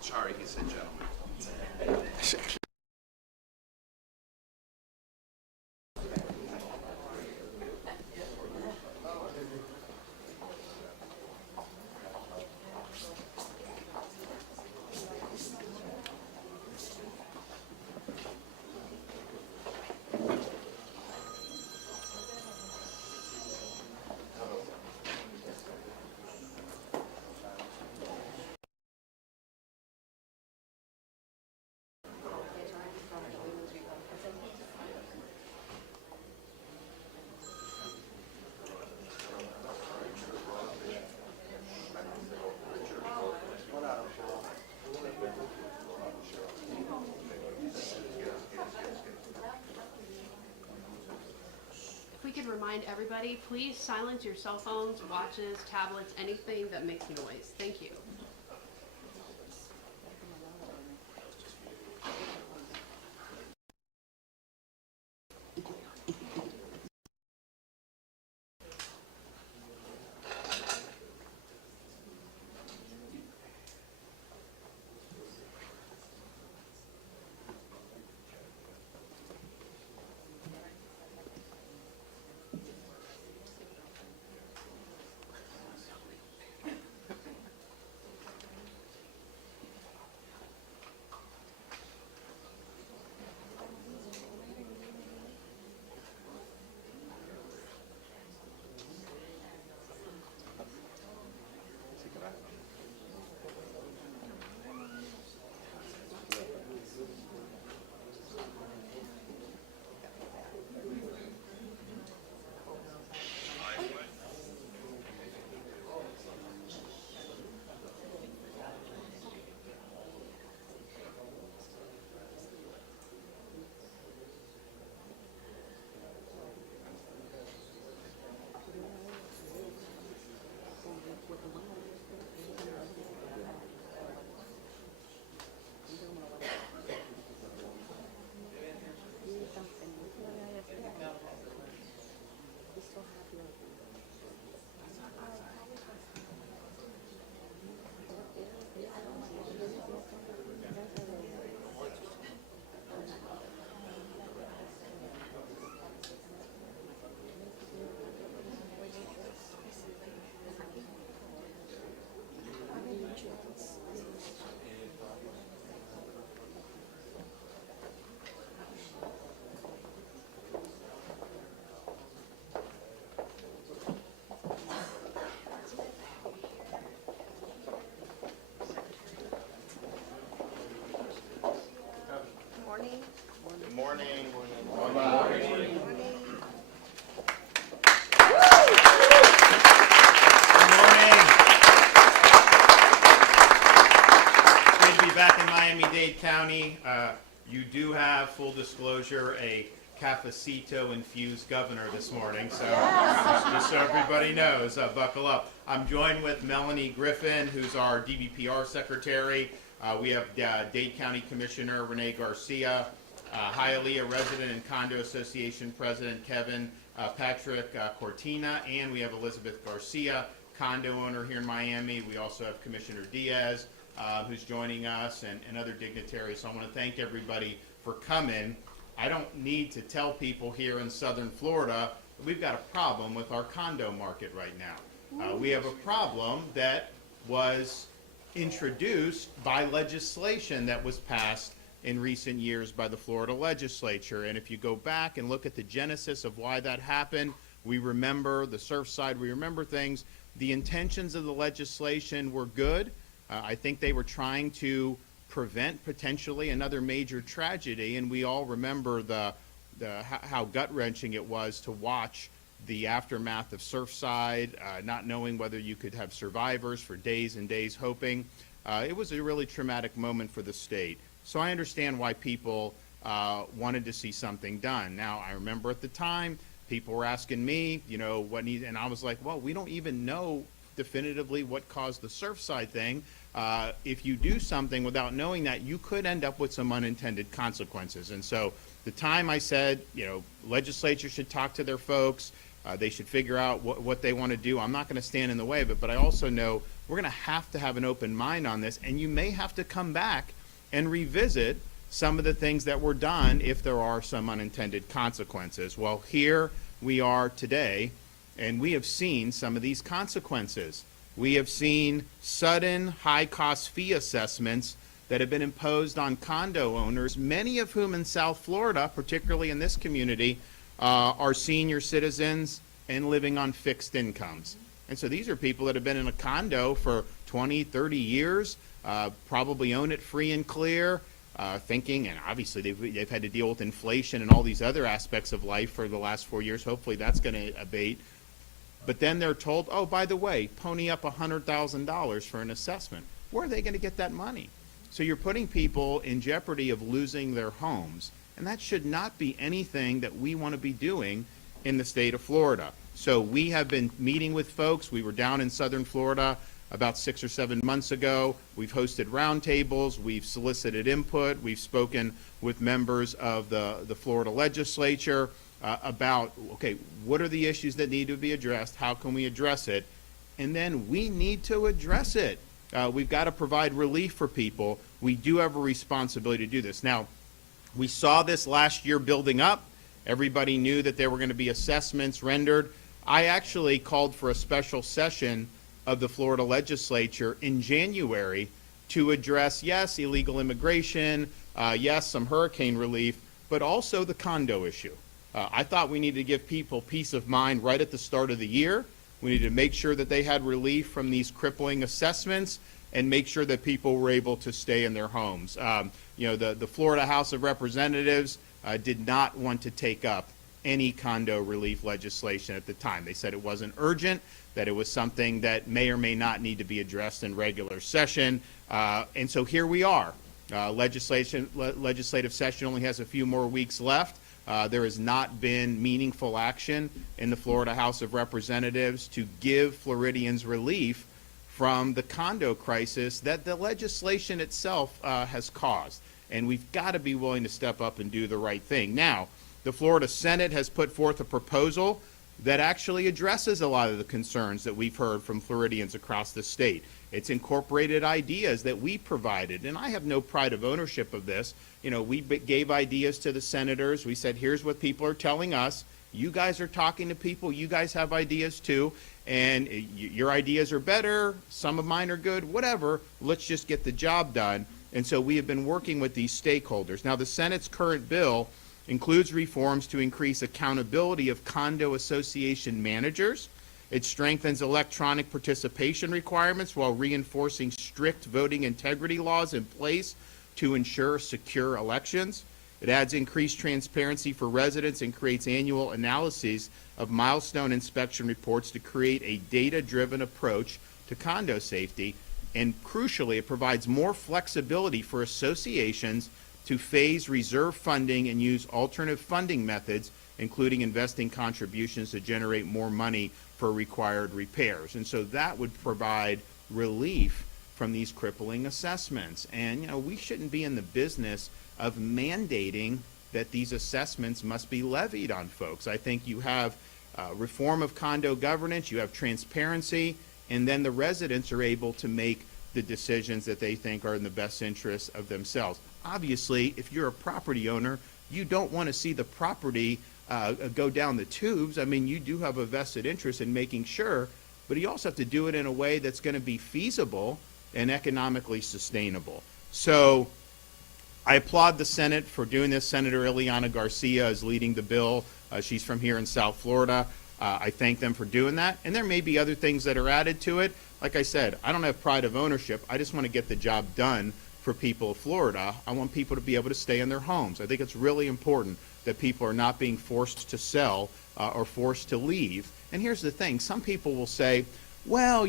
Sorry, he said gentlemen. If we could remind everybody, please silence your cell phones, watches, tablets, anything that makes noise. Thank you. Dade County, you do have, full disclosure, a cafecito-infused governor this morning, so just so everybody knows, buckle up. I'm joined with Melanie Griffin, who's our DBPR secretary. We have Dade County Commissioner Renee Garcia, Hialeah Resident and Condo Association President Kevin Patrick Cortina, and we have Elizabeth Garcia, condo owner here in Miami. We also have Commissioner Diaz, who's joining us, and other dignitaries. So I want to thank everybody for coming. I don't need to tell people here in Southern Florida that we've got a problem with our condo market right now. We have a problem that was introduced by legislation that was passed in recent years by the Florida legislature. And if you go back and look at the genesis of why that happened, we remember the Surfside, we remember things. The intentions of the legislation were good. I think they were trying to prevent potentially another major tragedy, and we all remember how gut-wrenching it was to watch the aftermath of Surfside, not knowing whether you could have survivors for days and days, hoping. It was a really traumatic moment for the state. So I understand why people wanted to see something done. Now, I remember at the time, people were asking me, and I was like, well, we don't even know definitively what caused the Surfside thing. If you do something without knowing that, you could end up with some unintended consequences. And so the time I said, legislature should talk to their folks, they should figure out what they want to do. I'm not going to stand in the way of it, but I also know we're going to have an open mind on this, and you may have to come back and revisit some of the things that were done if there are some unintended consequences. Well, here we are today, and we have seen some of these consequences. We have seen sudden high-cost fee assessments that have been imposed on condo owners, many of whom in South Florida, particularly in this community, are senior citizens and living on fixed incomes. And so these are people that have been in a condo for 20, 30 years, probably own it free and clear, thinking, and obviously they've had to deal with inflation and all these other aspects of life for the last 4 years. Hopefully that's going to abate. But then they're told, oh, by the way, pony up $100,000 for an assessment. Where are they going to get that money? So you're putting people in jeopardy of losing their homes. And that should not be anything that we want to be doing in the state of Florida. So we have been meeting with folks. We were down in Southern Florida about 6 or 7 months ago. We've hosted roundtables. We've solicited input. We've spoken with members of the Florida legislature about, okay, what are the issues that need to be addressed? How can we address it? And then we need to address it. We've got to provide relief for people. We do have a responsibility to do this. Now, we saw this last year building up. Everybody knew that there were going to be assessments rendered. I actually called for a special session of the Florida legislature in January to address, yes, illegal immigration, yes, some hurricane relief, but also the condo issue. I thought we needed to give people peace of mind right at the start of the year. We needed to make sure that they had relief from these crippling assessments and make sure that people were able to stay in their homes. The Florida House of Representatives did not want to take up any condo relief legislation at the time. They said it wasn't urgent, that it was something that may or may not need to be addressed in regular session. And so here we are. Legislative session only has a few more weeks left. There has not been meaningful action in the Florida House of Representatives to give Floridians relief from the condo crisis that the legislation itself has caused. And we've got to be willing to step up and do the right thing. Now, the Florida Senate has put forth a proposal that actually addresses a lot of the concerns that we've heard from Floridians across the state. It's incorporated ideas that we provided, and I have no pride of ownership of this. We gave ideas to the senators. We said, here's what people are telling us. You guys are talking to people. You guys have ideas too, and your ideas are better. Some of mine are good, whatever. Let's just get the job done. And so we have been working with these stakeholders. Now, the Senate's current bill includes reforms to increase accountability of condo association managers. It strengthens electronic participation requirements while reinforcing strict voting integrity laws in place to ensure secure elections. It adds increased transparency for residents and creates annual analyses of milestone inspection reports to create a data-driven approach to condo safety. And crucially, it provides more flexibility for associations to phase reserve funding and use alternative funding methods, including investing contributions to generate more money for required repairs. And so that would provide relief from these crippling assessments. And, we shouldn't be in the business of mandating that these assessments must be levied on folks. I think you have reform of condo governance, you have transparency, and then the residents are able to make the decisions that they think are in the best interest of themselves. Obviously, if you're a property owner, you don't want to see the property go down the tubes. I mean, you do have a vested interest in making sure, but you also have to do it in a way that's going to be feasible and economically sustainable. So I applaud the Senate for doing this. Senator Ileana Garcia is leading the bill. She's from here in South Florida. I thank them for doing that. And there may be other things that are added to it. Like I said, I don't have pride of ownership. I just want to get the job done for people of Florida. I want people to be able to stay in their homes. I think it's really important that people are not being forced to sell or forced to leave. And here's the thing. Some people will say, well,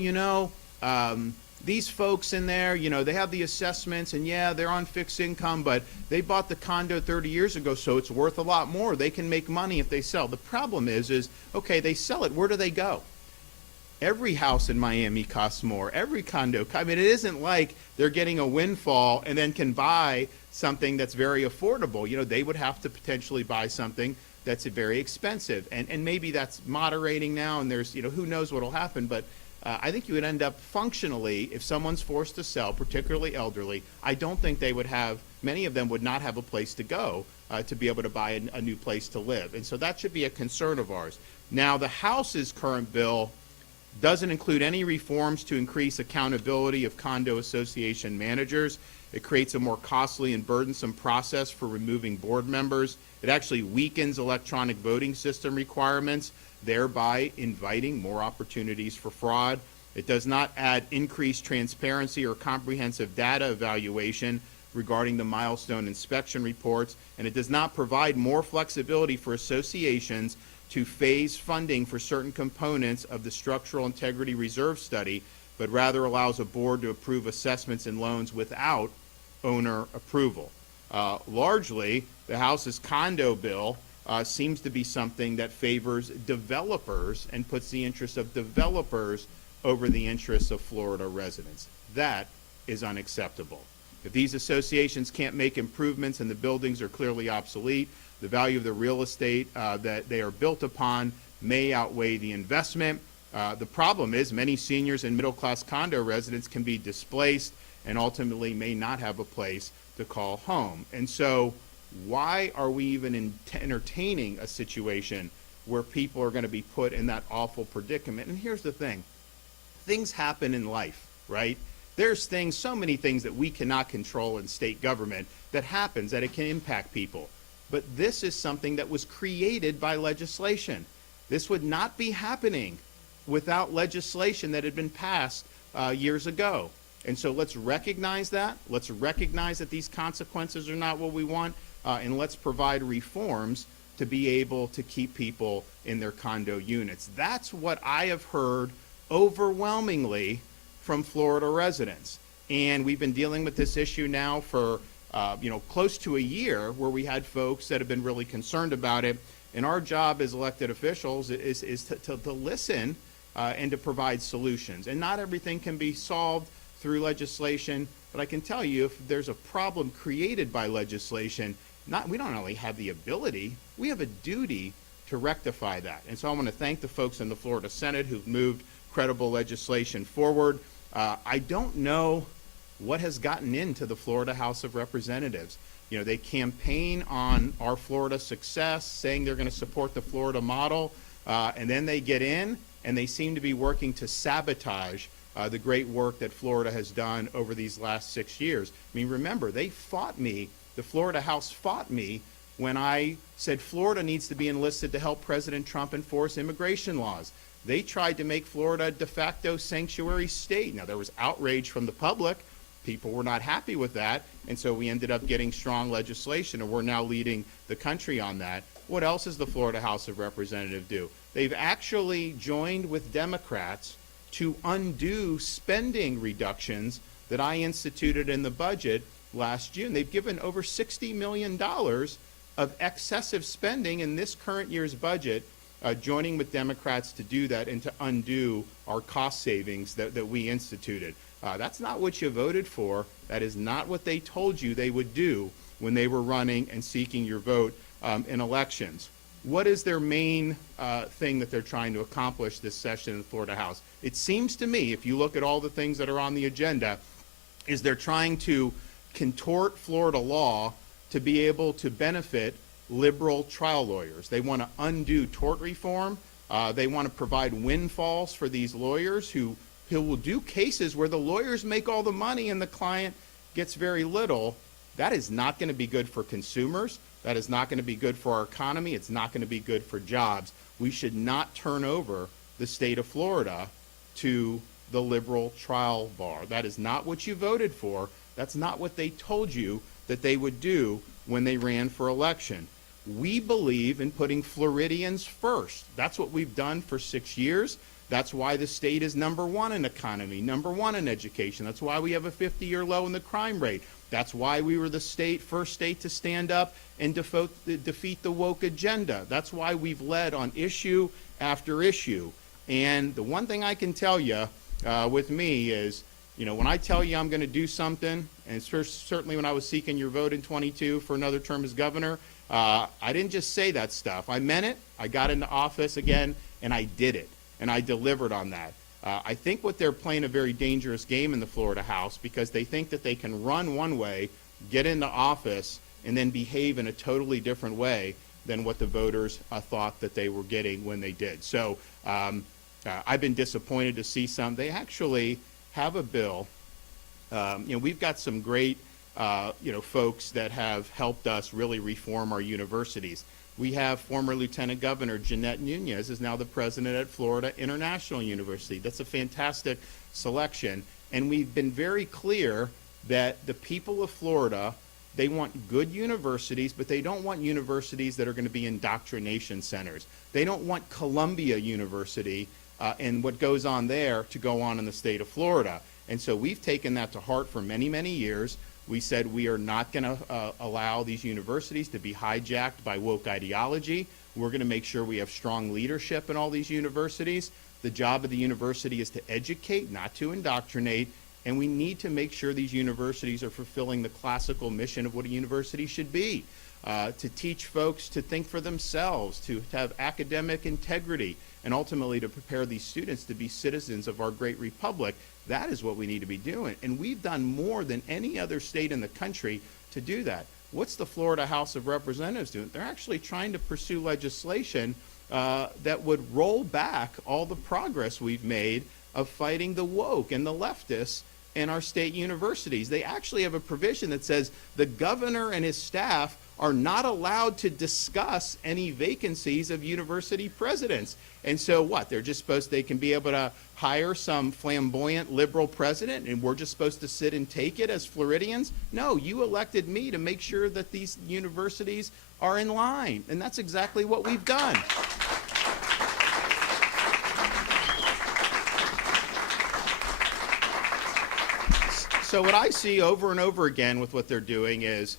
these folks in there, they have the assessments, and yeah, they're on fixed income, but they bought the condo 30 years ago, so it's worth a lot more. They can make money if they sell. The problem is okay, they sell it. Where do they go? Every house in Miami costs more. Every condo. I mean, it isn't like they're getting a windfall and then can buy something that's very affordable. They would have to potentially buy something that's very expensive. And maybe that's moderating now, and there's, who knows what will happen, but I think you would end up functionally, if someone's forced to sell, particularly elderly, I don't think they would have, many of them would not have a place to go to be able to buy a new place to live. And so that should be a concern of ours. Now, the House's current bill doesn't include any reforms to increase accountability of condo association managers. It creates a more costly and burdensome process for removing board members. It actually weakens electronic voting system requirements, thereby inviting more opportunities for fraud. It does not add increased transparency or comprehensive data evaluation regarding the milestone inspection reports, and it does not provide more flexibility for associations to phase funding for certain components of the structural integrity reserve study, but rather allows a board to approve assessments and loans without owner approval. Largely, the House's condo bill seems to be something that favors developers and puts the interests of developers over the interests of Florida residents. That is unacceptable. If these associations can't make improvements and the buildings are clearly obsolete, the value of the real estate that they are built upon may outweigh the investment. The problem is many seniors and middle-class condo residents can be displaced and ultimately may not have a place to call home. And so why are we even entertaining a situation where people are going to be put in that awful predicament? And here's the thing. Things happen in life, right? There's things, so many things that we cannot control in state government that happens, that it can impact people. But this is something that was created by legislation. This would not be happening without legislation that had been passed years ago. And so let's recognize that. Let's recognize that these consequences are not what we want, and let's provide reforms to be able to keep people in their condo units. That's what I have heard overwhelmingly from Florida residents. And we've been dealing with this issue now for close to a year, where we had folks that have been really concerned about it. And our job as elected officials is to listen and to provide solutions. And not everything can be solved through legislation, but I can tell you, if there's a problem created by legislation, we don't only have the ability, we have a duty to rectify that. And so I want to thank the folks in the Florida Senate who've moved credible legislation forward. I don't know what has gotten into the Florida House of Representatives. They campaign on our Florida success, saying they're going to support the Florida model, and then they get in and they seem to be working to sabotage the great work that Florida has done over these last 6 years. I mean, remember, they fought me, the Florida House fought me when I said Florida needs to be enlisted to help President Trump enforce immigration laws. They tried to make Florida a de facto sanctuary state. Now, there was outrage from the public. People were not happy with that, and so we ended up getting strong legislation, and we're now leading the country on that. What else does the Florida House of Representatives do? They've actually joined with Democrats to undo spending reductions that I instituted in the budget last June. They've given over $60 million of excessive spending in this current year's budget, joining with Democrats to do that and to undo our cost savings that we instituted. That's not what you voted for. That is not what they told you they would do when they were running and seeking your vote in elections. What is their main thing that they're trying to accomplish this session in the Florida House? It seems to me, if you look at all the things that are on the agenda, is they're trying to contort Florida law to be able to benefit liberal trial lawyers. They want to undo tort reform. They want to provide windfalls for these lawyers who will do cases where the lawyers make all the money and the client gets very little. That is not going to be good for consumers. That is not going to be good for our economy. It's not going to be good for jobs. We should not turn over the state of Florida to the liberal trial bar. That is not what you voted for. That's not what they told you that they would do when they ran for election. We believe in putting Floridians first. That's what we've done for 6 years. That's why the state is #1 in economy, #1 in education. That's why we have a 50-year low in the crime rate. That's why we were the first state to stand up and defeat the woke agenda. That's why we've led on issue after issue. And the one thing I can tell you with me is, when I tell you I'm going to do something, and certainly when I was seeking your vote in 22 for another term as governor, I didn't just say that stuff. I meant it. I got into office again, and I did it. And I delivered on that. I think what they're playing a very dangerous game in the Florida House, because they think that they can run one way, get into office, and then behave in a totally different way than what the voters thought that they were getting when they did. So I've been disappointed to see some. They actually have a bill. We've got some great folks that have helped us really reform our universities. We have former Lieutenant Governor Jeanette Nunez is now the president at Florida International University. That's a fantastic selection. And we've been very clear that the people of Florida, they want good universities, but they don't want universities that are going to be indoctrination centers. They don't want Columbia University and what goes on there to go on in the state of Florida. And so we've taken that to heart for many, many years. We said we are not going to allow these universities to be hijacked by woke ideology. We're going to make sure we have strong leadership in all these universities. The job of the university is to educate, not to indoctrinate, and we need to make sure these universities are fulfilling the classical mission of what a university should be, to teach folks to think for themselves, to have academic integrity, and ultimately to prepare these students to be citizens of our great republic. That is what we need to be doing. And we've done more than any other state in the country to do that. What's the Florida House of Representatives doing? They're actually trying to pursue legislation that would roll back all the progress we've made of fighting the woke and the leftists in our state universities. They actually have a provision that says the governor and his staff are not allowed to discuss any vacancies of university presidents. And so what? They can be able to hire some flamboyant liberal president and we're just supposed to sit and take it as Floridians? No, you elected me to make sure that these universities are in line. And that's exactly what we've done. So what I see over and over again with what they're doing is,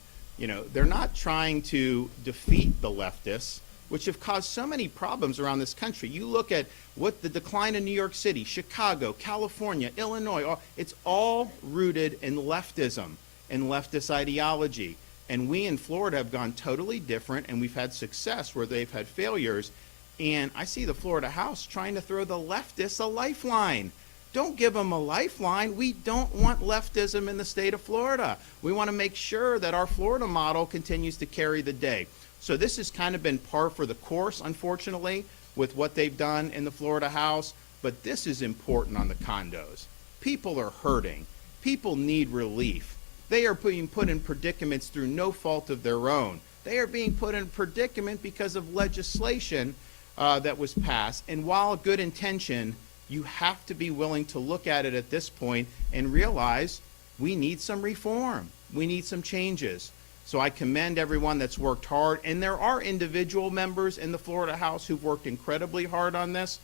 they're not trying to defeat the leftists, which have caused so many problems around this country. You look at what the decline in New York City, Chicago, California, Illinois, it's all rooted in leftism and leftist ideology. And we in Florida have gone totally different, and we've had success where they've had failures. And I see the Florida House trying to throw the leftists a lifeline. Don't give them a lifeline. We don't want leftism in the state of Florida. We want to make sure that our Florida model continues to carry the day. So this has kind of been par for the course, unfortunately, with what they've done in the Florida House. But this is important on the condos. People are hurting. People need relief. They are being put in predicaments through no fault of their own. They are being put in predicament because of legislation that was passed. And while good intention, you have to be willing to look at it at this point and realize we need some reform. We need some changes. So I commend everyone that's worked hard, and there are individual members in the Florida House who've worked incredibly hard on this.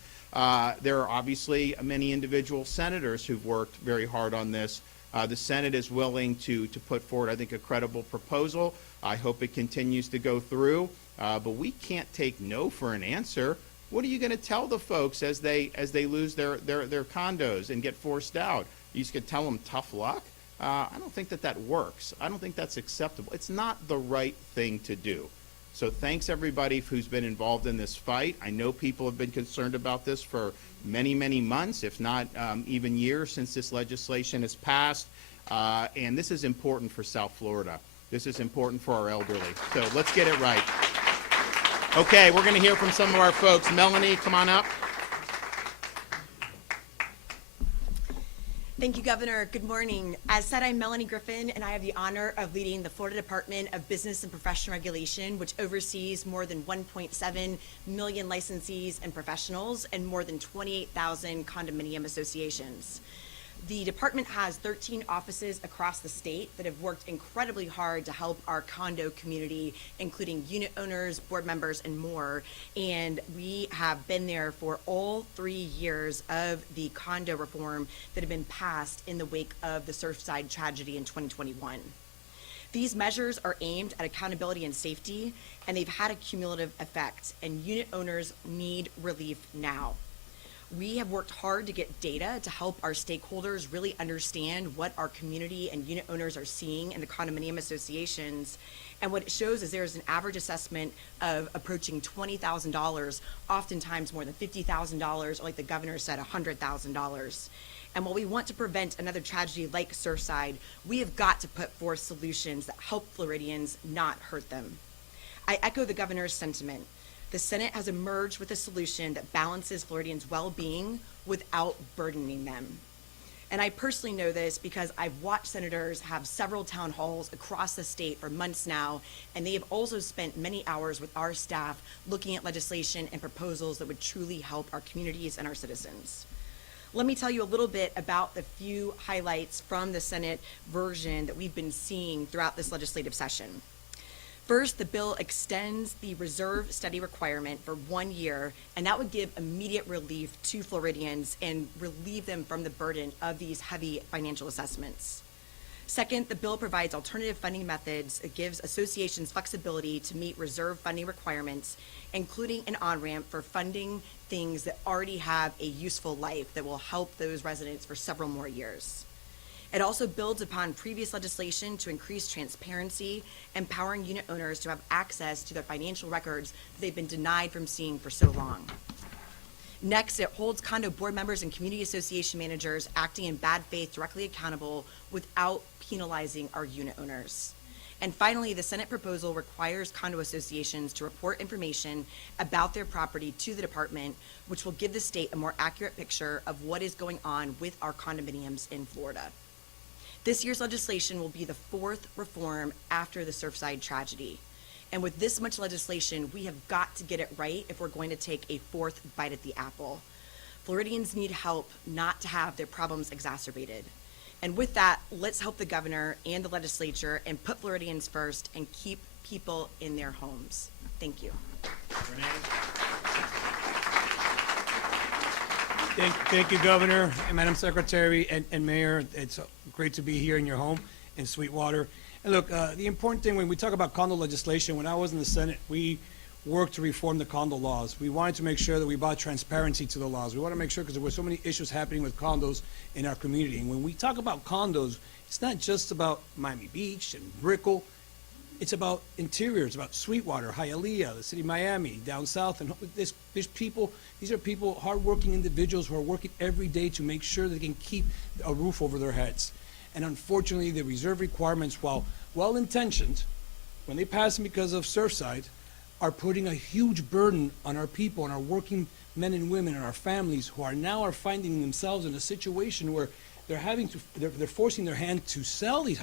There are obviously many individual senators who've worked very hard on this. The Senate is willing to put forward, I think, a credible proposal. I hope it continues to go through, but we can't take no for an answer. What are you going to tell the folks as they lose their condos and get forced out? You just going to tell them tough luck? I don't think that works. I don't think that's acceptable. It's not the right thing to do. So thanks everybody who's been involved in this fight. I know people have been concerned about this for many, many months, if not even years since this legislation has passed. And this is important for South Florida. This is important for our elderly. So let's get it right. Okay, we're going to hear from some of our folks. Melanie, come on up. Thank you, Governor. Good morning. As said, I'm Melanie Griffin, and I have the honor of leading the Florida Department of Business and Professional Regulation, which oversees more than 1.7 million licensees and professionals and more than 28,000 condominium associations. The department has 13 offices across the state that have worked incredibly hard to help our condo community, including unit owners, board members, and more. And we have been there for all 3 years of the condo reform that have been passed in the wake of the Surfside tragedy in 2021. These measures are aimed at accountability and safety, and they've had a cumulative effect, and unit owners need relief now. We have worked hard to get data to help our stakeholders really understand what our community and unit owners are seeing in the condominium associations. And what it shows is there's an average assessment of approaching $20,000, oftentimes more than $50,000, or like the governor said, $100,000. And while we want to prevent another tragedy like Surfside, we have got to put forth solutions that help Floridians, not hurt them. I echo the governor's sentiment. The Senate has emerged with a solution that balances Floridians' well-being without burdening them. And I personally know this because I've watched senators have several town halls across the state for months now, and they have also spent many hours with our staff looking at legislation and proposals that would truly help our communities and our citizens. Let me tell you a little bit about the few highlights from the Senate version that we've been seeing throughout this legislative session. First, the bill extends the reserve study requirement for 1 year, and that would give immediate relief to Floridians and relieve them from the burden of these heavy financial assessments. Second, the bill provides alternative funding methods. It gives associations flexibility to meet reserve funding requirements, including an on-ramp for funding things that already have a useful life that will help those residents for several more years. It also builds upon previous legislation to increase transparency, empowering unit owners to have access to their financial records that they've been denied from seeing for so long. Next, it holds condo board members and community association managers acting in bad faith directly accountable without penalizing our unit owners. And finally, the Senate proposal requires condo associations to report information about their property to the department, which will give the state a more accurate picture of what is going on with our condominiums in Florida. This year's legislation will be the fourth reform after the Surfside tragedy. And with this much legislation, we have got to get it right if we're going to take a fourth bite at the apple. Floridians need help not to have their problems exacerbated. And with that, let's help the governor and the legislature and put Floridians first and keep people in their homes. Thank you. Thank you, Governor and Madam Secretary and Mayor. It's great to be here in your home in Streetwater. And look, the important thing when we talk about condo legislation, when I was in the Senate, we worked to reform the condo laws. We wanted to make sure that we brought transparency to the laws. We want to make sure, because there were so many issues happening with condos in our community. And when we talk about condos, it's not just about Miami Beach and Brickell. It's about interior. It's about Streetwater, Hialeah, the city of Miami, down south. And there's people, these are people, hardworking individuals who are working every day to make sure they can keep a roof over their heads. And unfortunately, the reserve requirements, while well-intentioned, when they pass them because of Surfside, are putting a huge burden on our people and our working men and women and our families who are now finding themselves in a situation where they're forcing their hand to sell these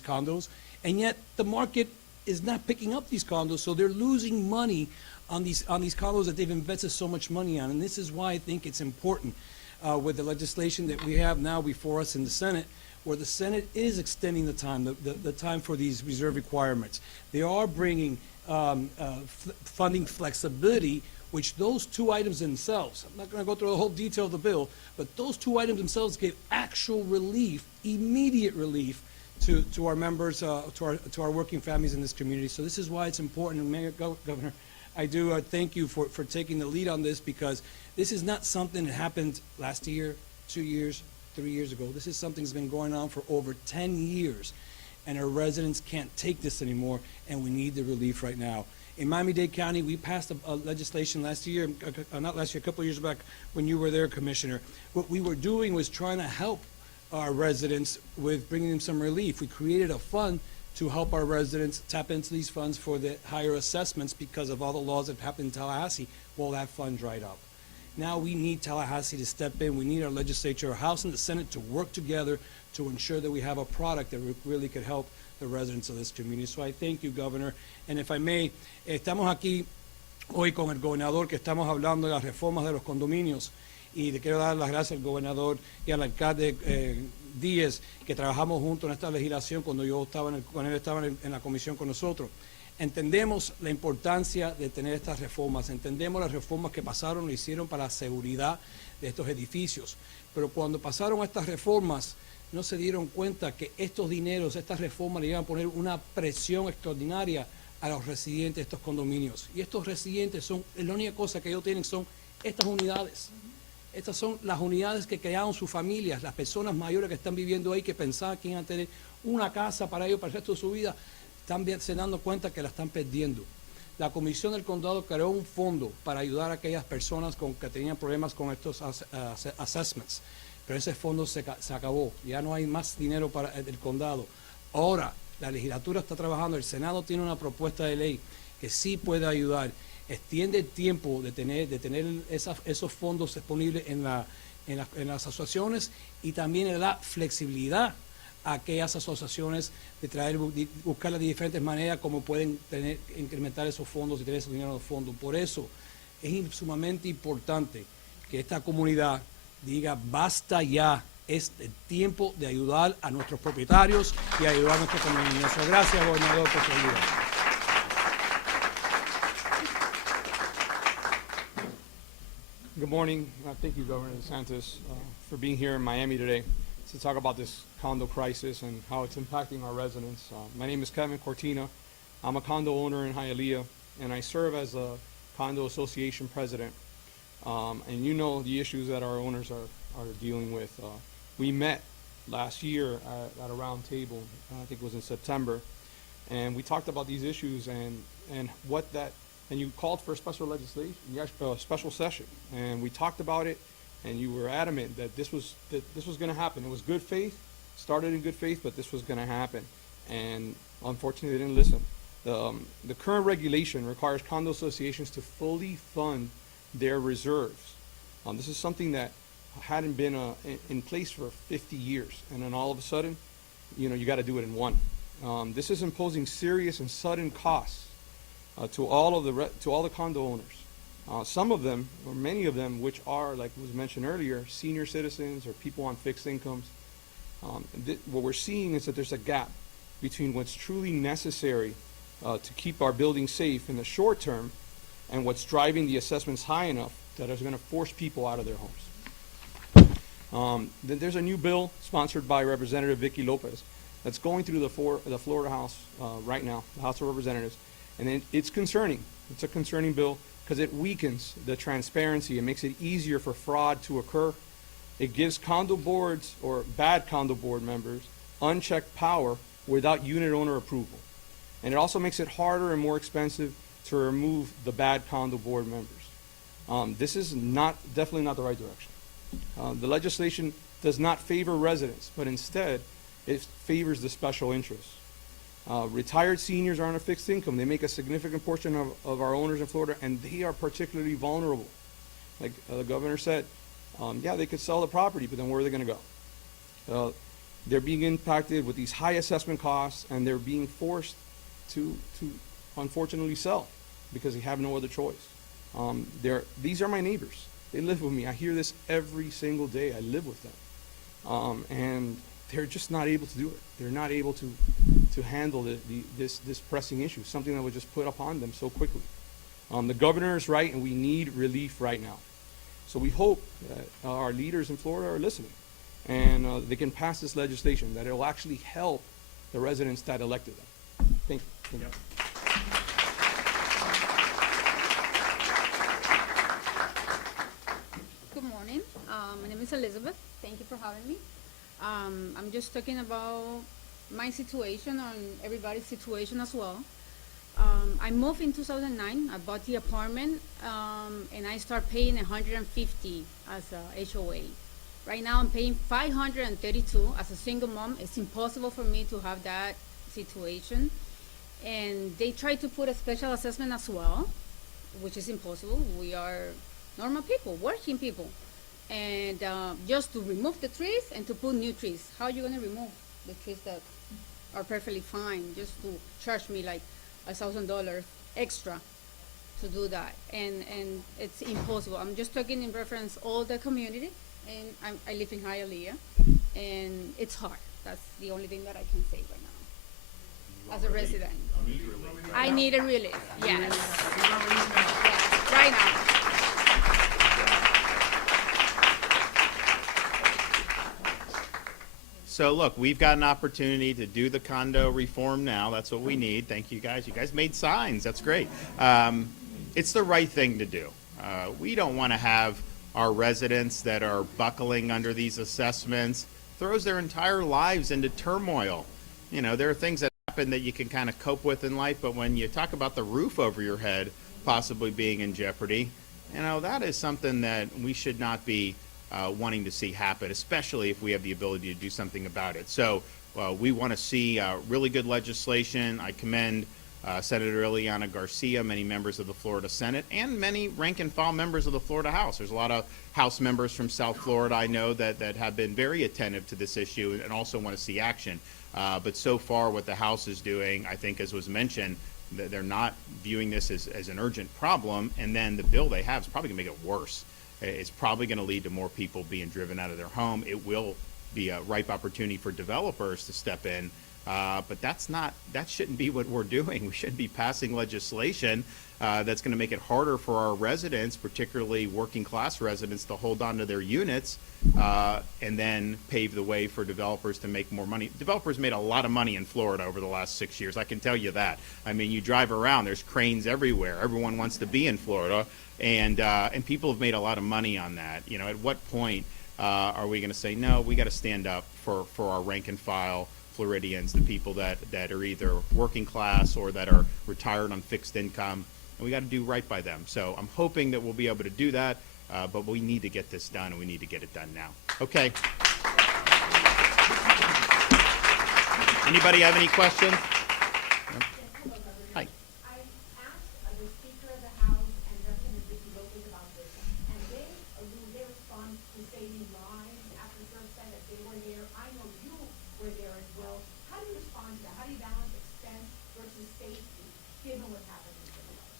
condos, and yet the market is not picking up these condos, so they're losing money on these condos that they've invested so much money on. And this is why I think it's important with the legislation that we have now before us in the Senate, where the Senate is extending the time for these reserve requirements. They are bringing funding flexibility, which those two items themselves, I'm not going to go through the whole detail of the bill, but those two items themselves give actual relief, immediate relief to our members, to our working families in this community. So this is why it's important. And Mayor, Governor, I do thank you for taking the lead on this, because this is not something that happened last year, 2 years, 3 years ago. This is something that's been going on for over 10 years, and our residents can't take this anymore, and we need the relief right now. In Miami-Dade County, we passed a legislation last year, not last year, a couple of years back when you were there, Commissioner. What we were doing was trying to help our residents with bringing them some relief. We created a fund to help our residents tap into these funds for the higher assessments because of all the laws that happened in Tallahassee. Well, that fund dried up. Now we need Tallahassee to step in. We need our legislature, our House and the Senate to work together to ensure that we have a product that really could help the residents of this community. So I thank you, Governor. And if I may, estamos aquí hoy con el gobernador, que estamos hablando de las reformas de los condominios, y le quiero dar las gracias al gobernador y al alcalde Díez, que trabajamos juntos en esta legislación cuando yo estaba cuando él estaba en la comisión con nosotros. Entendemos la importancia de tener estas reformas, entendemos las reformas que pasaron, lo hicieron para la seguridad de estos edificios, pero cuando pasaron estas reformas no se dieron cuenta que estos dineros, estas reformas le iban a poner una presión extraordinaria a los residentes de estos condominios. Y estos residentes son, la única cosa que ellos tienen son estas unidades. Estas son las unidades que crearon sus familias, las personas mayores que están viviendo ahí, que pensaban que iban a tener una casa para ellos para el resto de su vida, están se dando cuenta que la están perdiendo. La Comisión del Condado creó un fondo para ayudar a aquellas personas que tenían problemas con estos assessments, pero ese fondo se acabó, ya no hay más dinero para el condado. Ahora, la legislatura está trabajando, el Senado tiene una propuesta de ley que sí puede ayudar, extiende el tiempo de tener esos fondos disponibles en las asociaciones, y también le da flexibilidad a aquellas asociaciones de buscar las diferentes maneras como pueden incrementar esos fondos y tener ese dinero en los fondos. Por eso es sumamente importante que esta comunidad diga basta ya, es el tiempo de ayudar a nuestros propietarios y ayudar a nuestra comunidad. Gracias, gobernador, por su ayuda. Good morning. Thank you, Governor DeSantis, for being here in Miami today to talk about this condo crisis and how it's impacting our residents. My name is Kevin Cortina. I'm a condo owner in Hialeah, and I serve as a condo association president. And you know the issues that our owners are dealing with. We met last year at a round table, I think it was in September, and we talked about these issues and what that, and you called for a special legislation, special session, and we talked about it, and you were adamant that this was going to happen. It was good faith, started in good faith, but this was going to happen, and unfortunately they didn't listen. The current regulation requires condo associations to fully fund their reserves. This is something that hadn't been in place for 50 years, and then all of a sudden, you got to do it in one. This is imposing serious and sudden costs to all the condo owners. Some of them, or many of them, which are, like was mentioned earlier, senior citizens or people on fixed incomes. What we're seeing is that there's a gap between what's truly necessary to keep our buildings safe in the short term and what's driving the assessments high enough that is going to force people out of their homes. Then there's a new bill sponsored by Representative Vicky Lopez that's going through the Florida House right now, the House of Representatives, and it's concerning. It's a concerning bill because it weakens the transparency. It makes it easier for fraud to occur. It gives condo boards or bad condo board members unchecked power without unit owner approval. And it also makes it harder and more expensive to remove the bad condo board members. This is definitely not the right direction. The legislation does not favor residents, but instead it favors the special interests. Retired seniors are on a fixed income. They make a significant portion of our owners in Florida, and they are particularly vulnerable. Like the governor said, yeah, they could sell the property, but then where are they going to go? They're being impacted with these high assessment costs, and they're being forced to unfortunately sell because they have no other choice. These are my neighbors. They live with me. I hear this every single day. I live with them. And they're just not able to do it. They're not able to handle this pressing issue, something that was just put upon them so quickly. The governor is right, and we need relief right now. So we hope that our leaders in Florida are listening, and they can pass this legislation, that it will actually help the residents that elected them. Thank you. Yep. Good morning. My name is Elizabeth. Thank you for having me. I'm just talking about my situation and everybody's situation as well. I moved in 2009. I bought the apartment, and I start paying 150 as a HOA. Right now, I'm paying 532 as a single mom. It's impossible for me to have that situation. And they try to put a special assessment as well, which is impossible. We are normal people, working people. And just to remove the trees and to put new trees. How are you going to remove the trees that are perfectly fine, just to charge me like $1,000 extra to do that? And it's impossible. I'm just talking in reference all the community, and I live in Hialeah, and it's hard. That's the only thing that I can say right now as a resident. I need a relief, yes. Yes, right now. So look, we've got an opportunity to do the condo reform now. That's what we need. Thank you guys. You guys made signs. That's great. It's the right thing to do. We don't want to have our residents that are buckling under these assessments, throws their entire lives into turmoil. You know, there are things that happen that you can kind of cope with in life, but when you talk about the roof over your head possibly being in jeopardy, you know, that is something that we should not be wanting to see happen, especially if we have the ability to do something about it. So we want to see really good legislation. I commend Senator Ileana Garcia, many members of the Florida Senate, and many rank and file members of the Florida House. There's a lot of House members from South Florida I know that have been very attentive to this issue and also want to see action. But so far what the House is doing, I think, as was mentioned, they're not viewing this as an urgent problem, and then the bill they have is probably going to make it worse. It's probably going to lead to more people being driven out of their home. It will be a ripe opportunity for developers to step in, but that shouldn't be what we're doing. We shouldn't be passing legislation that's going to make it harder for our residents, particularly working class residents, to hold on to their units and then pave the way for developers to make more money. Developers made a lot of money in Florida over the last 6 years. I can tell you that. I mean, you drive around, there's cranes everywhere. Everyone wants to be in Florida. And people have made a lot of money on that. You know, at what point are we going to say, no, we got to stand up for our rank and file Floridians, the people that are either working class or that are retired on fixed income, and we got to do right by them. So I'm hoping that we'll be able to do that, but we need to get this done, and we need to get it done now. Okay. Anybody have any questions? Hi. I asked the Speaker of the House and Representative Lopez about this, and their response to saving lives after Surfside, that they were there. I know you were there as well. How do you respond to that? How do you balance expense versus safety, given what's happening?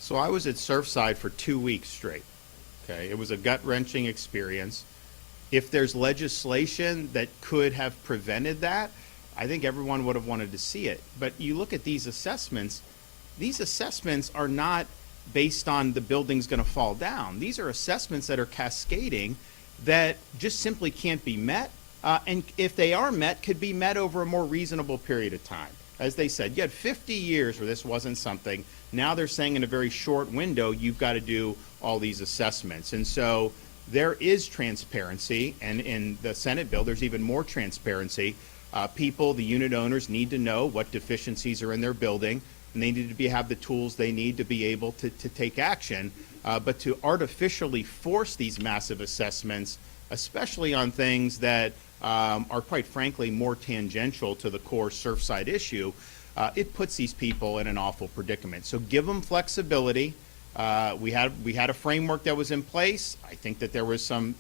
So I was at Surfside for 2 weeks straight. Okay, it was a gut-wrenching experience. If there's legislation that could have prevented that, I think everyone would have wanted to see it. But you look at these assessments are not based on the building's going to fall down. These are assessments that are cascading that just simply can't be met. And if they are met, could be met over a more reasonable period of time. As they said, you had 50 years where this wasn't something. Now they're saying in a very short window, you've got to do all these assessments. And so there is transparency, and in the Senate bill, there's even more transparency. People, the unit owners, need to know what deficiencies are in their building, and they need to have the tools they need to be able to take action. But to artificially force these massive assessments, especially on things that are quite frankly more tangential to the core Surfside issue, it puts these people in an awful predicament. So give them flexibility. We had a framework that was in place. I think that there was some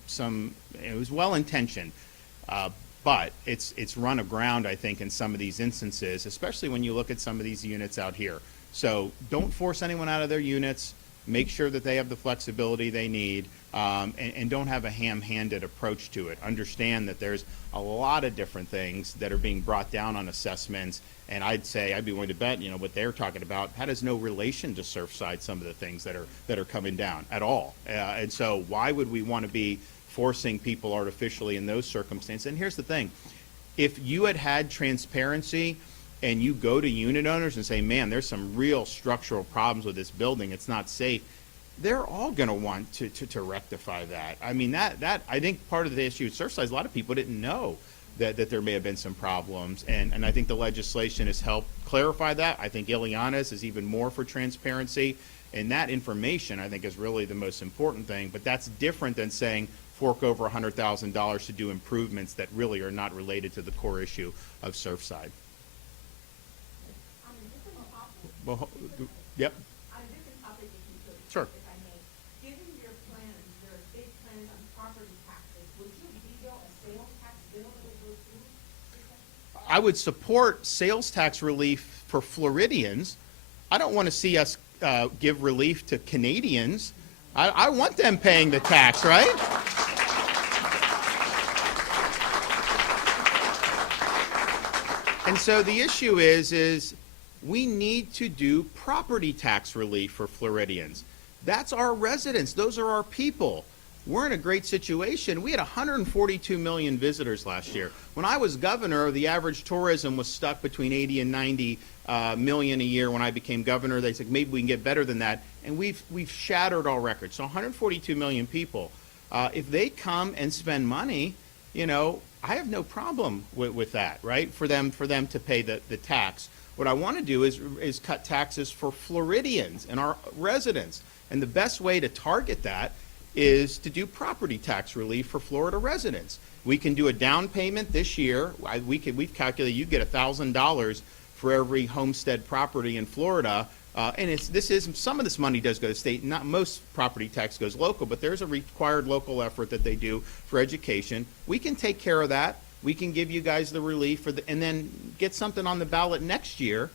it was well intentioned, but it's run aground, I think, in some of these instances, especially when you look at some of these units out here. So don't force anyone out of their units. make sure that they have the flexibility they need, and don't have a ham-handed approach to it. Understand that there's a lot of different things that are being brought down on assessments, and I'd be willing to bet, what they're talking about, that has no relation to Surfside, some of the things that are coming down at all. And so why would we want to be forcing people artificially in those circumstances? And here's the thing. If you had transparency and you go to unit owners and say, man, there's some real structural problems with this building, it's not safe, they're all going to want to rectify that. I mean, that I think part of the issue with Surfside is a lot of people didn't know that there may have been some problems, and I think the legislation has helped clarify that. I think Ileana's is even more for transparency, and that information I think is really the most important thing, but that's different than saying fork over $100,000 to do improvements that really are not related to the core issue of Surfside. On a different topic, Well, yep. on a different topic, if you could, Sure. if I may. Given your plans, your big plans on property taxes, would you veto a sales tax bill that would go through? I would support sales tax relief for Floridians. I don't want to see us give relief to Canadians. I want them paying the tax, right? And so the issue is we need to do property tax relief for Floridians. That's our residents. Those are our people. We're in a great situation. We had 142 million visitors last year. When I was governor, the average tourism was stuck between 80 and 90 million a year. When I became governor, they said maybe we can get better than that. And we've shattered all records. So 142 million people. If they come and spend money, I have no problem with that, right? For them to pay the tax. What I want to do is cut taxes for Floridians and our residents. And the best way to target that is to do property tax relief for Florida residents. We can do a down payment this year. We've calculated you get $1,000 for every homestead property in Florida. And some of this money does go to state. Not most property tax goes local, but there's a required local effort that they do for education. We can take care of that. We can give you guys the relief and then get something on the ballot next year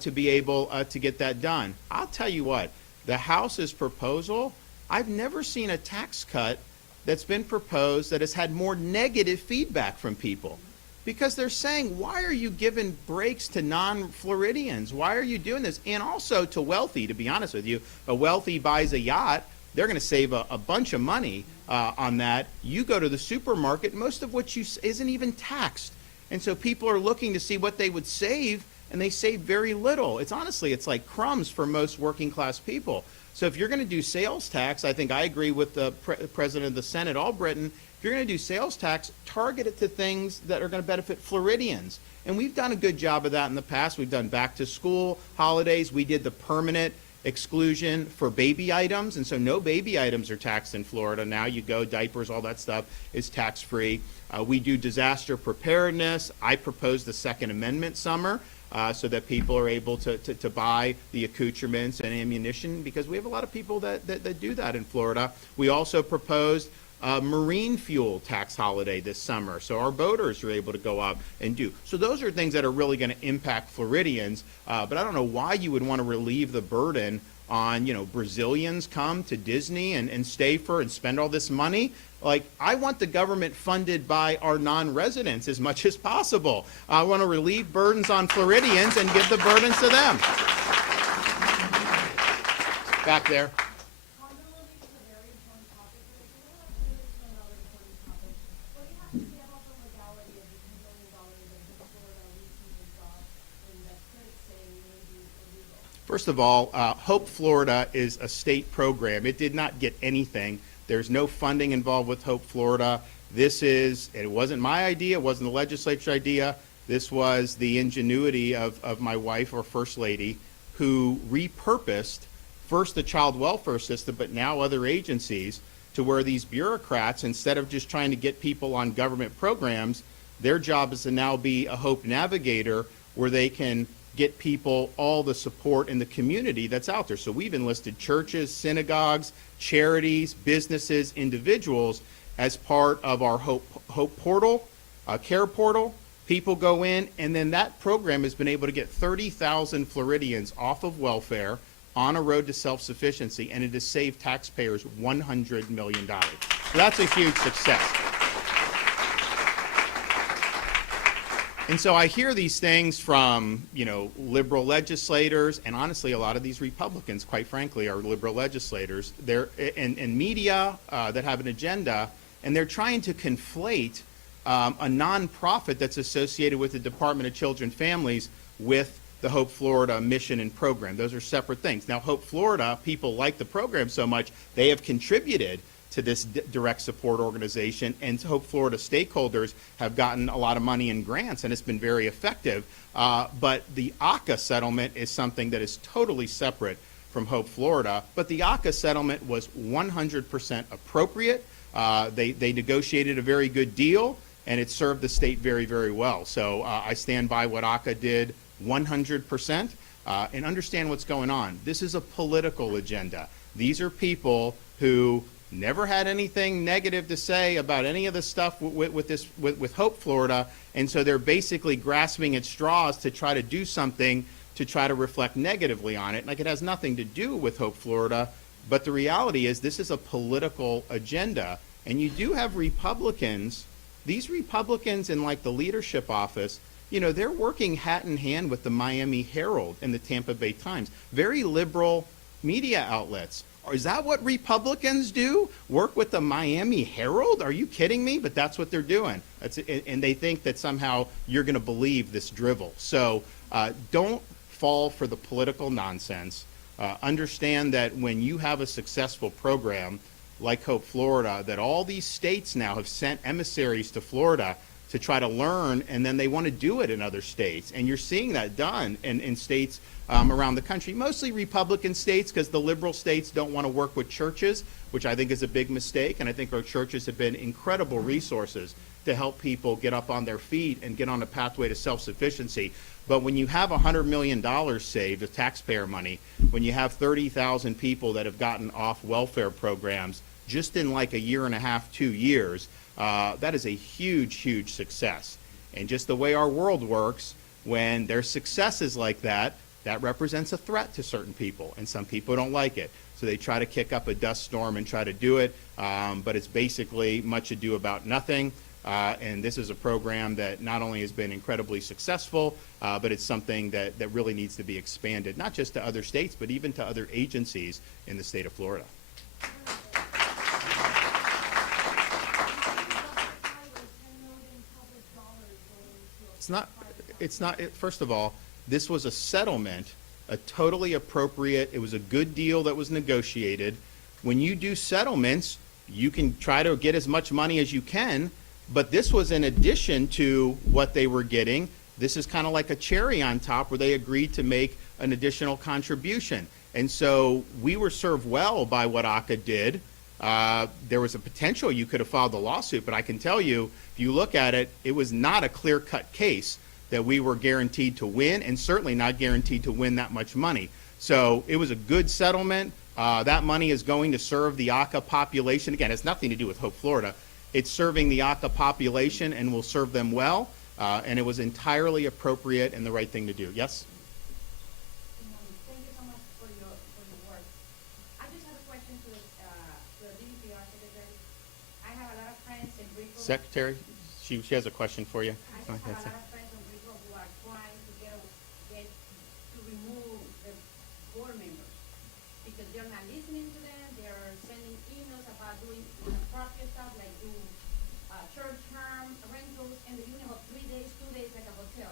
to be able to get that done. I'll tell you what, the House's proposal, I've never seen a tax cut that's been proposed that has had more negative feedback from people. Because they're saying, why are you giving breaks to non-Floridians? Why are you doing this? And also to wealthy, to be honest with you. A wealthy buys a yacht, they're going to save a bunch of money on that. You go to the supermarket, most of what you isn't even taxed. And so people are looking to see what they would save, and they save very little. It's like crumbs for most working class people. So if you're going to do sales tax, I think I agree with the President of the Senate, Albritton. If you're going to do sales tax, target it to things that are going to benefit Floridians. And we've done a good job of that in the past. We've done back to school, holidays. We did the permanent exclusion for baby items. And so no baby items are taxed in Florida. Now you go, diapers, all that stuff is tax free. We do disaster preparedness. I proposed the Second Amendment summer so that people are able to buy the accoutrements and ammunition, because we have a lot of people that do that in Florida. We also proposed marine fuel tax holiday this summer, so our boaters are able to go up and do. So those are things that are really going to impact Floridians, but I don't know why you would want to relieve the burden on, Brazilians come to Disney and stay and spend all this money. Like, I want the government funded by our non-residents as much as possible. I want to relieve burdens on Floridians and give the burdens to them. Back there. Condo relief is a very important topic, but if you don't have to do another important topic, what do you have to say about the legality of the $10 million that Florida recently got and that critics say may be illegal? First of all, Hope Florida is a state program. It did not get anything. There's no funding involved with Hope Florida. It wasn't my idea, it wasn't the legislature's idea. This was the ingenuity of my wife, our First Lady, who repurposed first the child welfare system, but now other agencies, to where these bureaucrats, instead of just trying to get people on government programs, their job is to now be a Hope navigator where they can get people all the support in the community that's out there. So we've enlisted churches, synagogues, charities, businesses, individuals as part of our Hope portal, care portal. People go in, and then that program has been able to get 30,000 Floridians off of welfare on a road to self-sufficiency, and it has saved taxpayers $100 million. So that's a huge success. And so I hear these things from, liberal legislators, and honestly, a lot of these Republicans, quite frankly, are liberal legislators. They're and media that have an agenda, and they're trying to conflate a nonprofit that's associated with the Department of Children and Families with the Hope Florida mission and program. Those are separate things. Now, Hope Florida, people like the program so much, they have contributed to this direct support organization, and Hope Florida stakeholders have gotten a lot of money in grants, and it's been very effective. But the ACA settlement is something that is totally separate from Hope Florida. But the ACA settlement was 100% appropriate. They negotiated a very good deal, and it served the state very, very well. So I stand by what ACA did 100%, and understand what's going on. This is a political agenda. These are people who never had anything negative to say about any of the stuff with Hope Florida, and so they're basically grasping at straws to try to do something to try to reflect negatively on it. Like, it has nothing to do with Hope Florida, but the reality is this is a political agenda, and you do have Republicans. These Republicans in like the leadership office, they're working hat in hand with the Miami Herald and the Tampa Bay Times, very liberal media outlets. Is that what Republicans do? Work with the Miami Herald? Are you kidding me? But that's what they're doing. And they think that somehow you're going to believe this drivel. So don't fall for the political nonsense. Understand that when you have a successful program like Hope Florida, that all these states now have sent emissaries to Florida to try to learn, and then they want to do it in other states. And you're seeing that done in states around the country, mostly Republican states, because the liberal states don't want to work with churches, which I think is a big mistake. And I think our churches have been incredible resources to help people get up on their feet and get on a pathway to self-sufficiency. But when you have $100 million saved of taxpayer money, when you have 30,000 people that have gotten off welfare programs just in like a year and a half, 2 years, that is a huge, huge success. And just the way our world works, when there's successes like that, that represents a threat to certain people, and some people don't like it. So they try to kick up a dust storm and try to do it, but it's basically much ado about nothing. And this is a program that not only has been incredibly successful, but it's something that really needs to be expanded, not just to other states, but even to other agencies in the state of Florida. First of all, this was a settlement, a totally appropriate, it was a good deal that was negotiated. When you do settlements, you can try to get as much money as you can, but this was in addition to what they were getting. This is kind of like a cherry on top where they agreed to make an additional contribution. And so we were served well by what ACA did. There was a potential you could have filed a lawsuit, but I can tell you, if you look at it, it was not a clear-cut case that we were guaranteed to win, and certainly not guaranteed to win that much money. So it was a good settlement. That money is going to serve the ACA population. Again, it has nothing to do with Hope Florida. It's serving the ACA population and will serve them well, and it was entirely appropriate and the right thing to do. Yes? Thank you so much for your work. I just have a question to the DPR secretary. I have a lot of friends in Rico. Secretary, she has a question for you. I just have a lot of friends in Rico who are trying to get to remove the board members because they're not listening to them. They're sending emails about doing inappropriate stuff like do church rentals in the unit of 3 days, 2 days like a hotel.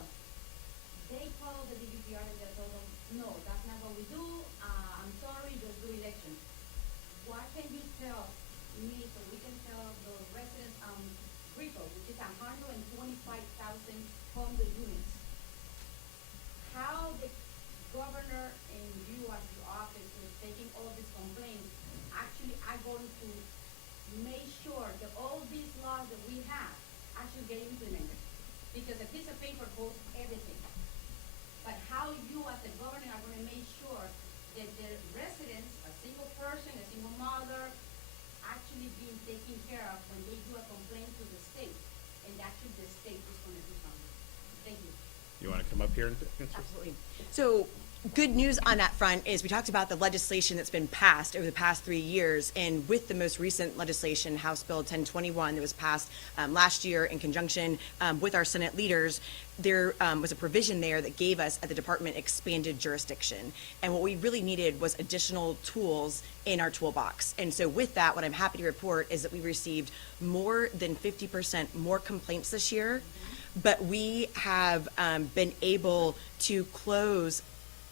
They called the DPR and they told them, no, that's not what we do. I'm sorry, just do elections. What can you tell me so we can tell the residents Rico, which is 125,000 homeless units, how the governor and you as your office is taking all these complaints actually are going to make sure that all these laws that we have actually get implemented. Because a piece of paper holds everything. But how you as the governor are going to make sure that the residents, a single person, a single mother, actually being taken care of when they do a complaint to the state, and actually the state is going to do something. Thank you. You want to come up here and answer? Absolutely. So good news on that front is we talked about the legislation that's been passed over the past 3 years, and with the most recent legislation, House Bill 1021, that was passed last year in conjunction with our Senate leaders, there was a provision there that gave us at the department expanded jurisdiction. And what we really needed was additional tools in our toolbox. And so with that, what I'm happy to report is that we received more than 50% more complaints this year, but we have been able to close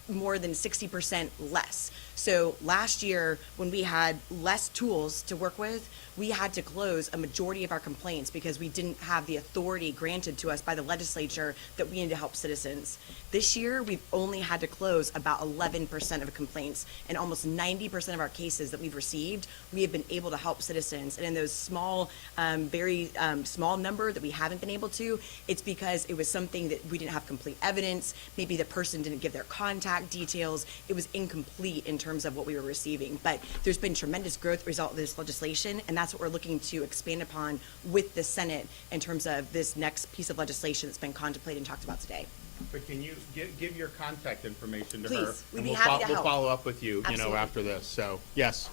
more than 60% less. So last year, when we had less tools to work with, we had to close a majority of our complaints because we didn't have the authority granted to us by the legislature that we needed to help citizens. This year, we've only had to close about 11% of complaints, and almost 90% of our cases that we've received, we have been able to help citizens. And in those small, very small number that we haven't been able to, it's because it was something that we didn't have complete evidence. Maybe the person didn't give their contact details. It was incomplete in terms of what we were receiving. But there's been tremendous growth result of this legislation, and that's what we're looking to expand upon with the Senate in terms of this next piece of legislation that's been contemplated and talked about today. But can you give your contact information to Please, her? we'd and be we'll happy to we'll help. follow up with you, Absolutely. after this. So, yes.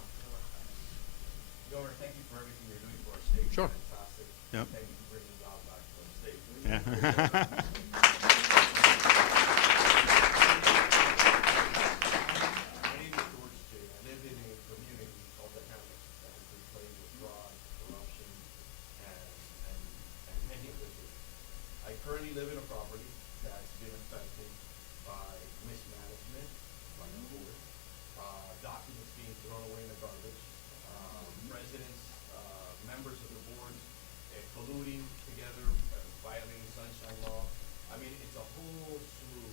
Governor, thank you for everything you're doing for our state. Sure. Fantastic. Yep. Thank you for bringing God back to our state. Yeah. My name is George J. I live in a community called the Hamlets that has been plagued with fraud, corruption, and many other things. I currently live in a property that's been affected by mismanagement, by the board, documents being thrown away in the garbage, residents, members of the board colluding together, violating sunshine law. I mean, it's a whole slew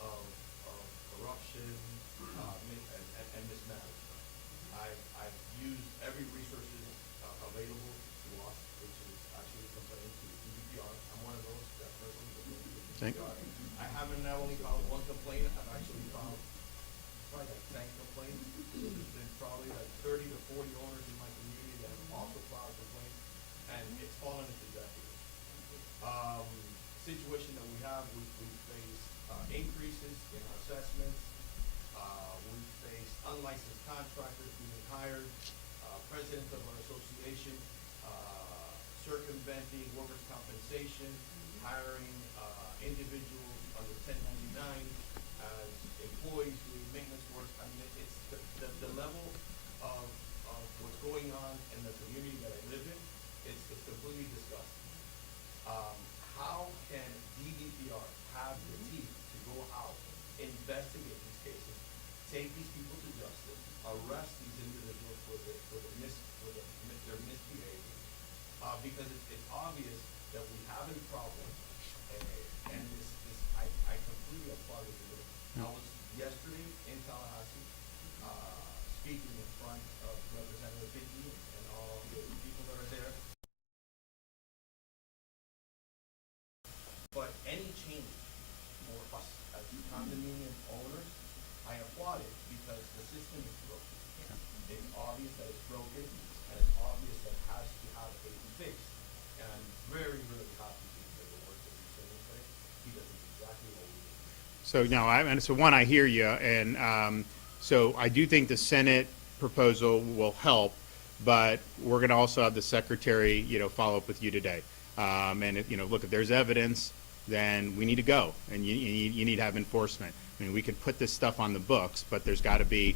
of corruption and mismanagement. I've used every resources available to us, which is actually complaining to DPR. I'm one of those that personally complains to DPR. I haven't not only filed one complaint, I've actually filed probably like 10 complaints. There's been probably like 30 to 40 owners in my community that have also filed complaints, and it's fallen into deaf ears. Situation that we have, we face increases in our assessments. We face unlicensed contractors being hired, president of our association circumventing workers' compensation, hiring individuals under 1099 as employees doing maintenance work. I mean, it's the level of what's going on in the community that I live in, it's completely disgusting. How can DDPR have the teeth to go out, investigate these cases, take these people to justice, arrest these individuals for their misbehavior? Because it's obvious that we have a problem, and I completely applaud what you're doing. I was yesterday in Tallahassee, speaking in front of Representative Dickey and all the people that are there. But any change for us as condominium owners, I applaud it because the system is broken. It's obvious that it's broken, and it's obvious that it has to have a fix. And I'm very, really happy to hear the work that he's saying today, because it's exactly what we need. So no, I hear you, and so I do think the Senate proposal will help, but we're going to also have the secretary, follow up with you today. And if look, if there's evidence, then we need to go, and you need to have enforcement. I mean, we could put this stuff on the books, but there's got to be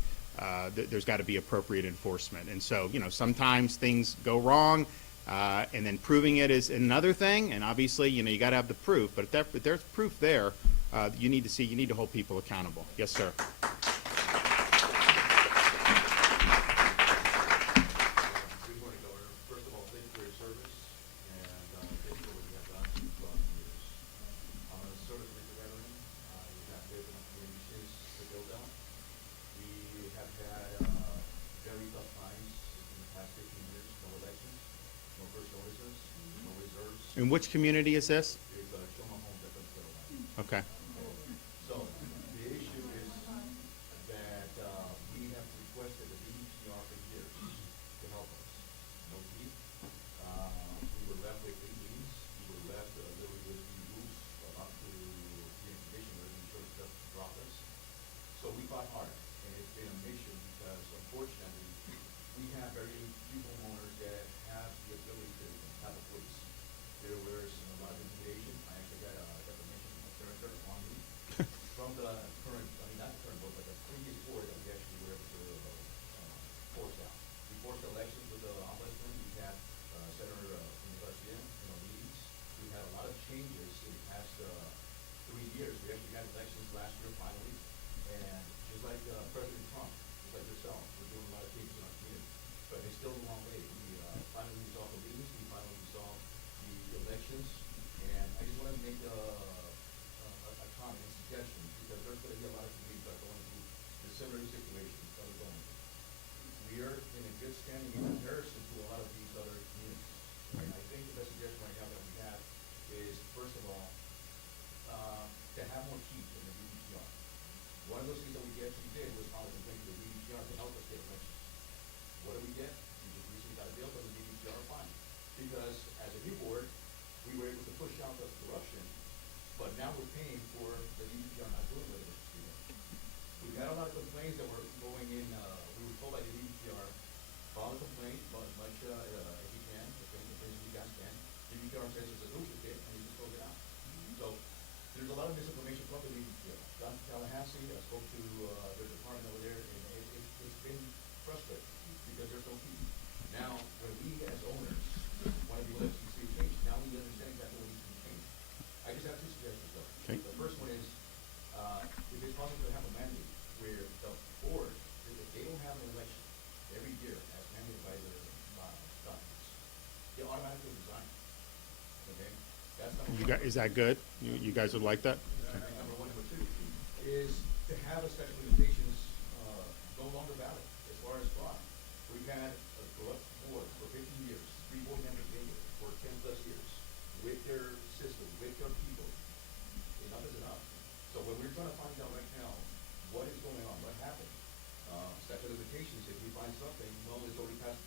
appropriate enforcement. And so sometimes things go wrong, and then proving it is another thing. And obviously, you got to have the proof. But if there's proof there, you need to hold people accountable. Yes, sir. Good morning, Governor. First of all, thank you for your service, and thank you for what you have done throughout the years. I'm a service veteran. We have lived in our community since the build down. We have had very tough times in the past 15 years. No elections, no first notices, no reserves. In which community is this? It's Shoma Home Defense Carolina. Okay. So the issue is that we have requested the DDPR for years to help us. No teeth. We were left with 8 meetings. We were left literally with the rules up to the commissioner and insurance just dropped us. push out the corruption, but now we're paying for the DEPR not doing what it was to do. We've had a lot of complaints that were going in, we were told by the DEPR, file a complaint, but much, if you can, the complaints you guys can. DEPR says it's a duplicate, and you just close it out. So, there's a lot of misinformation from the DEPR. Down to Tallahassee, I spoke to, the department over there, and it's been frustrating, because there's no key. Now, when we as owners want to be able to see change, now we understand exactly what needs to be changed. I just have two suggestions though. Okay. The first one is, if it's possible to have a mandate where the board, if they don't have an election every year as mandated by the, documents, they automatically resign. Okay? That's number one. Is that good? You guys would like that? And number one. Number two is to have a statute of limitations, no longer valid as far as fraud. We've had a corrupt board for 15 years, 3 board members in it for 10 plus years, with their system, with their people. Enough is enough. So when we're trying to find out right now what is going on, what happened, statute of limitations, if we find something, well, it's already past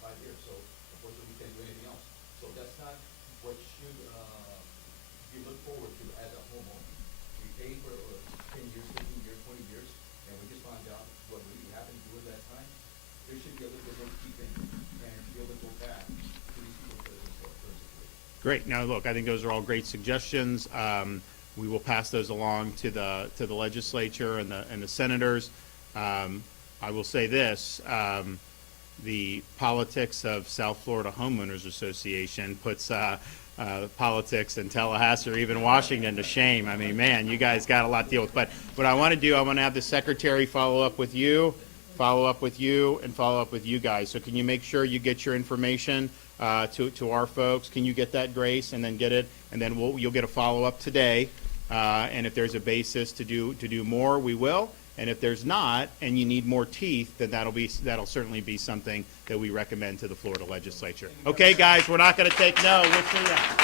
5 years, so unfortunately we can't do anything else. So that's not what should be looked forward to as a homeowner. We paid for 10 years, 15 years, 20 years, and we just found out what really happened during that time. There should be a little bit more keeping and be able to go back to these people for this situation. Great. Now, look, I think those are all great suggestions. We will pass those along to the legislature and the senators. I will say this: the politics of South Florida Homeowners Association puts politics in Tallahassee or even Washington to shame. I mean, man, you guys got a lot to deal with. But what I want to do, I want to have the secretary follow up with you, and follow up with you guys. So can you make sure you get your information to our folks? Can you get that, Grace, and then get it, and then you'll get a follow up today. And if there's a basis to do more, we will. And if there's not, and you need more teeth, then that'll certainly be something that we recommend to the Florida legislature. Okay, guys, we're not going to take no. We'll see ya.